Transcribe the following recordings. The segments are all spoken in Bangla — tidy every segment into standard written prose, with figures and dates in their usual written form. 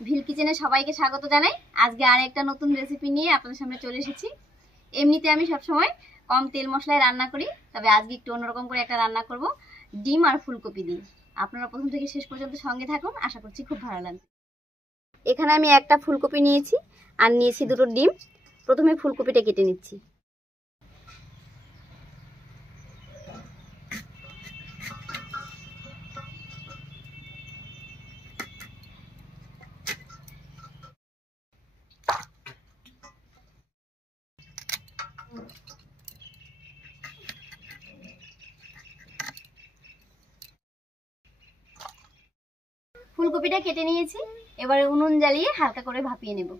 ভিল কিচেনে সবাইকে স্বাগত জানাই। আজকে আর একটা নতুন রেসিপি নিয়ে আপনাদের সামনে চলে এসেছি। এমনিতে আমি সবসময় কম তেল মশলায় রান্না করি, তবে আজকে একটু অন্যরকম করে একটা রান্না করব, ডিম আর ফুলকপি দিয়ে। আপনারা প্রথম থেকে শেষ পর্যন্ত সঙ্গে থাকুন, আশা করছি খুব ভালো লাগবে। এখানে আমি একটা ফুলকপি নিয়েছি আর নিয়েছি দুটো ডিম। প্রথমে ফুলকপিটা কেটে নিচ্ছি। ফুলকপিটা কেটে নিয়েছি, এবারে উনুন জ্বালিয়ে হালকা করে ভাপিয়ে নেব।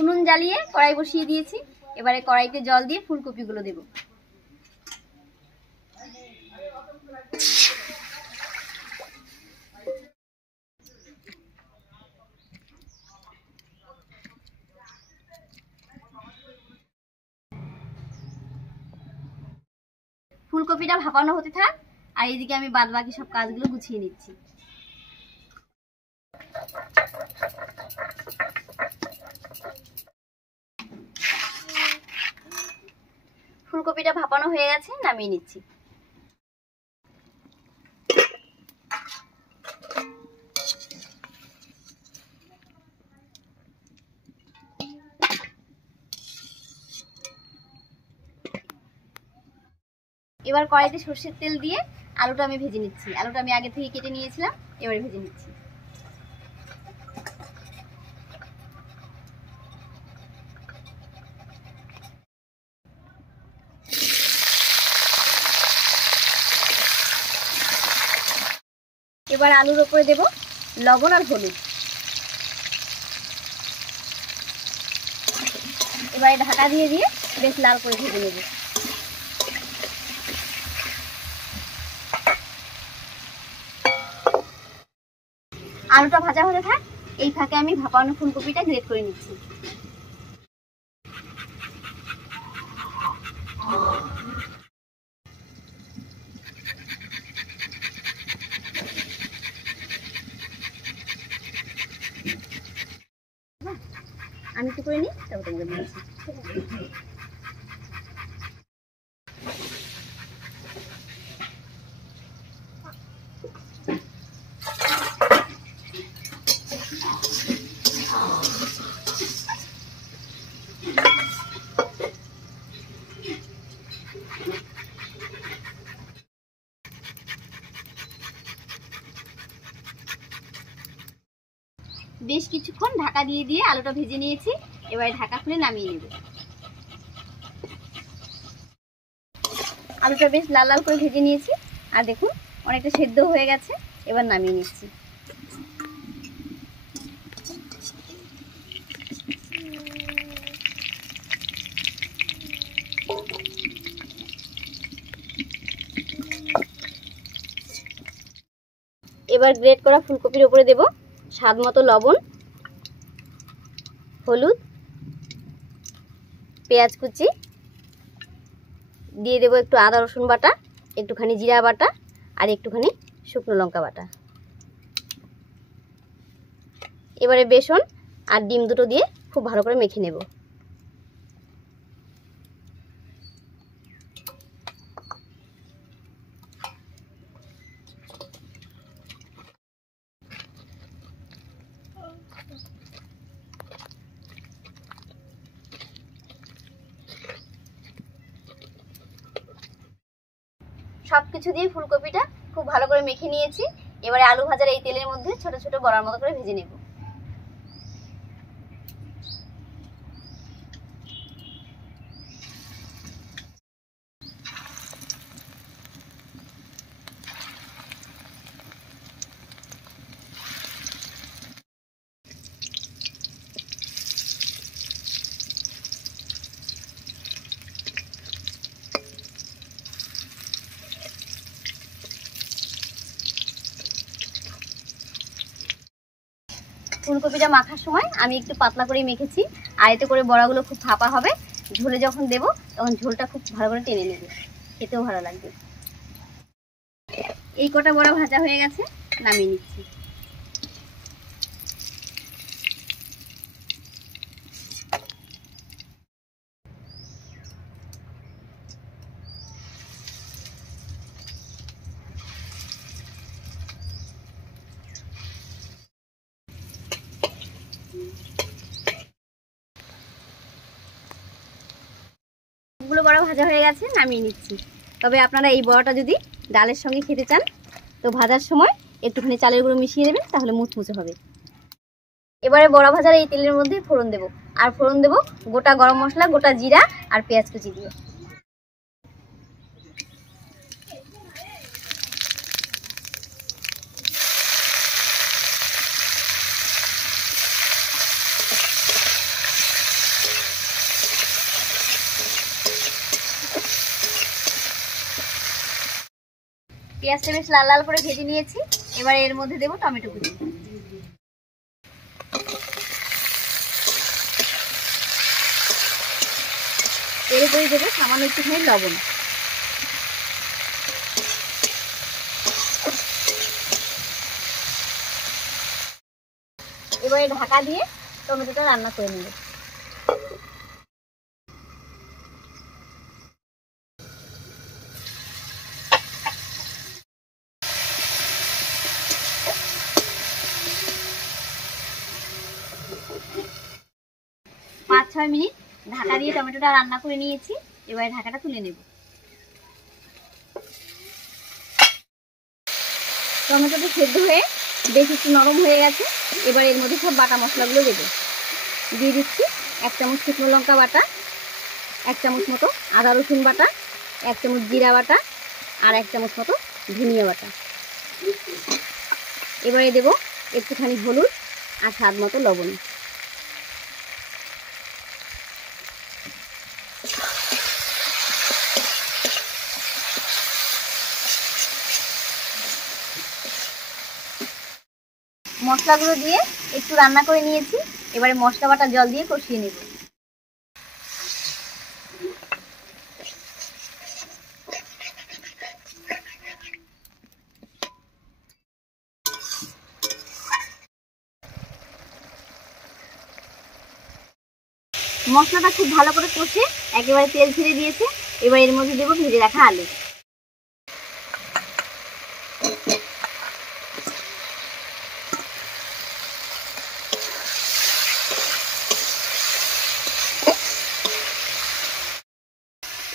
উনুন জ্বালিয়ে কড়াই বসিয়ে দিয়েছি, এবারে কড়াইতে জল দিয়ে ফুলকপিগুলো দেব। ফুলকপিটা ভাপানো হতে থাক, আর এদিকে আমি বাদ বাকি সব কাজগুলো গুছিয়ে নিচ্ছি। ফুলকপিটা ভাপানো হয়ে গেছে, নামিয়ে নিচ্ছি। এবার কড়াইতে সরষের তেল দিয়ে আলুটা আমি ভেজে নিচ্ছি। আলুটা আমি আগে থেকে কেটে নিয়েছিলাম, এবারে ভেজে নিচ্ছি। এবার আলুর উপরে দেব লবণ আর হলুদ। এবারে ঢাকা দিয়ে বেশ লাল করে ভেজে নেব। আলুটা ভাজা হতে থাক, এই ফাঁকে আমি ভাপানো ফুলকপিটা গ্রেট করে নিচ্ছি। আমি একটু করে নিই, তারপর তোমাকে দিয়েছি। বেশ কিছুক্ষণ ঢাকা দিয়ে আলুটা ভেজে নিয়েছি, এবারে ঢাকা খুলে নামিয়ে নেব। আলুটা বেশ লাল লাল করে ভেজে নিয়েছি, আর দেখুন অনেকটা সেদ্ধ হয়ে গেছে। এবার নামিয়ে নিচ্ছি। এবার গ্রেট করা ফুলকপির উপরে দেব স্বাদ মতো লবণ, হলুদ, পেঁয়াজ কুচি, দিয়ে দেব একটু আদা রসুন বাটা, একটুখানি জিরা বাটা, আর একটুখানি শুকনো লঙ্কা বাটা। এবারে বেসন আর ডিম দুটো দিয়ে খুব ভালো করে মেখে নেব। সবকিছু দিয়ে ফুলকপিটা খুব ভালো করে মেখে নিয়েছি। এবারে আলু ভাজার এই তেলের মধ্যে ছোট ছোট বড়ার মতো করে ভেজে নেব। ফুলকপিটা মাখার সময় আমি একটু পাতলা করে মেখেছি, আর এতে করে বড়াগুলো খুব ফাঁপা হবে। ঝোলে যখন দেব তখন ঝোলটা খুব ভালো করে টেনে নেবে, খেতেও ভালো লাগবে। এই কটা বড়া ভাজা হয়ে গেছে, নামিয়ে নিচ্ছি। সবগুলো বড়া ভাজা হয়ে গেছে, নামিয়ে নিচ্ছি। তবে আপনারা এই বড়াটা যদি ডালের সঙ্গে খেতে চান তো ভাজার সময় একটুখানি চালের গুঁড়ো মিশিয়ে দেবেন, তাহলে মুচমুচে হবে। এবারে বড়া ভাজার এই তেলের মধ্যে ফোড়ন দেব, আর ফোড়ন দেব গোটা গরম মশলা, গোটা জিরা আর পেঁয়াজ কুচি দিয়ে। পেঁয়াজটা বেশ লাল লাল করে ভেজে নিয়েছি। এবার এর মধ্যে দেব টমেটো কুচি। এর উপরে দেবো সামান্য একটুখানি লবণ। এবারে ঢাকা দিয়ে টমেটোটা রান্না করে নেব। পাঁচ 6 মিনিট ঢাকা দিয়ে টমেটোটা রান্না করে নিয়েছি। এবারে ঢাকাটা তুলে নেব। টমেটোটা সেদ্ধ হয়ে বেশ একটু নরম হয়ে গেছে। এবার এর মধ্যে সব বাটা মশলাগুলো দেবো। দিয়ে দিচ্ছি 1 চামচ শুকনো লঙ্কা বাটা, 1 চামচ মতো আদা রসুন বাটা, 1 চামচ জিরা বাটা আর 1 চামচ মতো ধনিয়া বাটা। এবারে দেব একটুখানি হলুদ আর স্বাদ মতো লবণ। মশলাগুলো দিয়ে একটু রান্না করে নিয়েছি। এবারে মশলা বাটা জল দিয়ে কষিয়ে নেব। মশলাটা খুব ভালো করে কষে একেবারে তেল ছেড়ে দিয়েছে। এবার এর মধ্যে দেবো ভেজে রাখা আলু।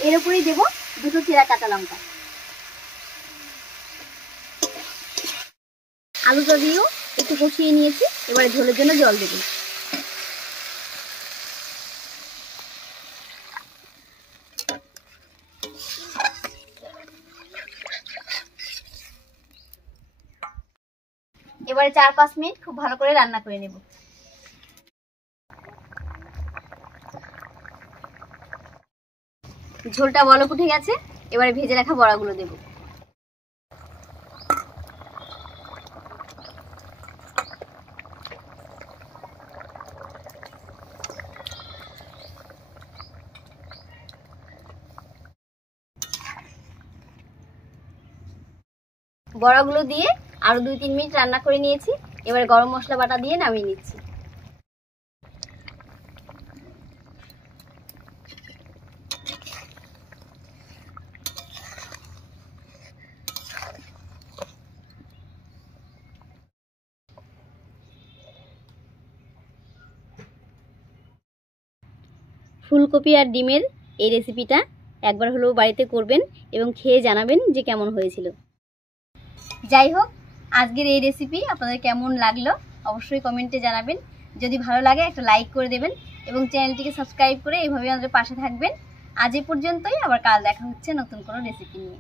এর উপরেই দেবো 2টো চেরা কাঁচা লঙ্কা। আলুটা দিয়েও একটু কষিয়ে নিয়েছি। এবারে ঝোলের জন্য জল দেবো। এবারে 4-5 মিনিট খুব ভালো করে রান্না করে নেব। ঝোলটা বলক উঠে গেছে। এবারে ভেজে রাখা বড়াগুলো দেব। বড়াগুলো দিয়ে আরো 2-3 মিনিট রান্না করে নিয়েছি। এবারে গরম মশলা বাটা দিয়ে নামিয়ে নিচ্ছি। ফুলকপি আর ডিমের এই রেসিপিটা একবার হলেও বাড়িতে করবেন এবং খেয়ে জানাবেন যে কেমন হয়েছিল। যাই হোক, আজকের এই রেসিপি আপনাদের কেমন লাগলো অবশ্যই কমেন্টে জানাবেন। যদি ভালো লাগে একটা লাইক করে দেবেন এবং চ্যানেলটিকে সাবস্ক্রাইব করে এইভাবে আমাদের পাশে থাকবেন। আজ এই পর্যন্তই, আবার কাল দেখা হচ্ছে নতুন কোনো রেসিপি নিয়ে।